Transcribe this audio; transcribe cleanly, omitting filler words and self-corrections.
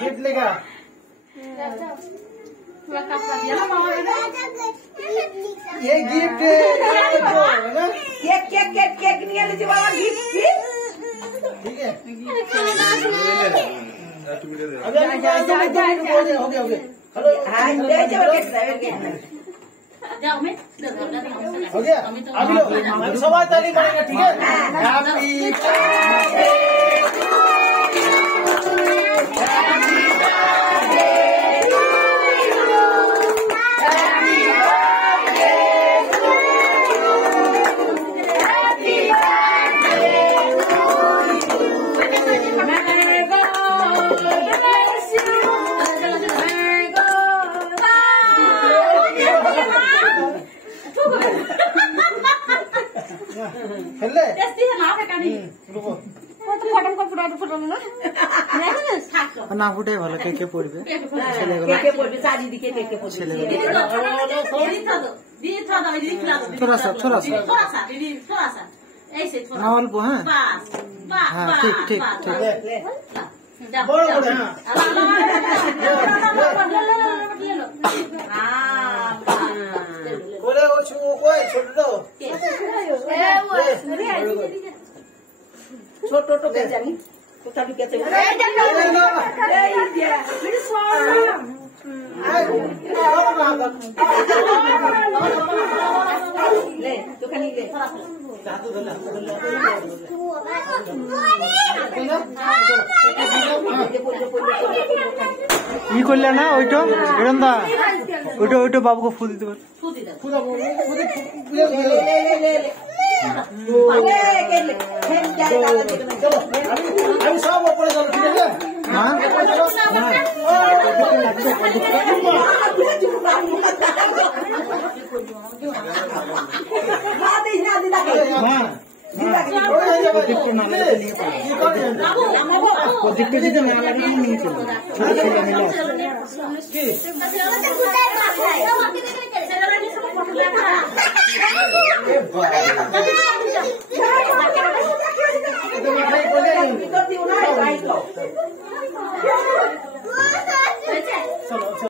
gift लेगा ये gift cake cake cake cake निकाल लीजिए वाला गिफ्ट ठीक है हो गया हेलो हां जाओ मैं हो गया अभी लो सवाल ताली पड़ेगा ठीक है हैप्पी हेले टेस्टी है ना फेकानी रुको वो तो फटम ना ना फुटे भलो के पड़बे के पड़बे साजी दिके के पड़बे थोड़ा सा ऐसे थोड़ा नावल को है हां ठीक ठीक बड़ो बड़ो हां बोले वो कोई छोड़ दो छोटो तो कैसे जानी तो तभी कैसे ले तो खानी ले जादू धला ই করলে না ওইটো এরন্দা ওইটো বাবুকে ফুল দিতে পার আমি সব উপরে যাবো ঠিক আছে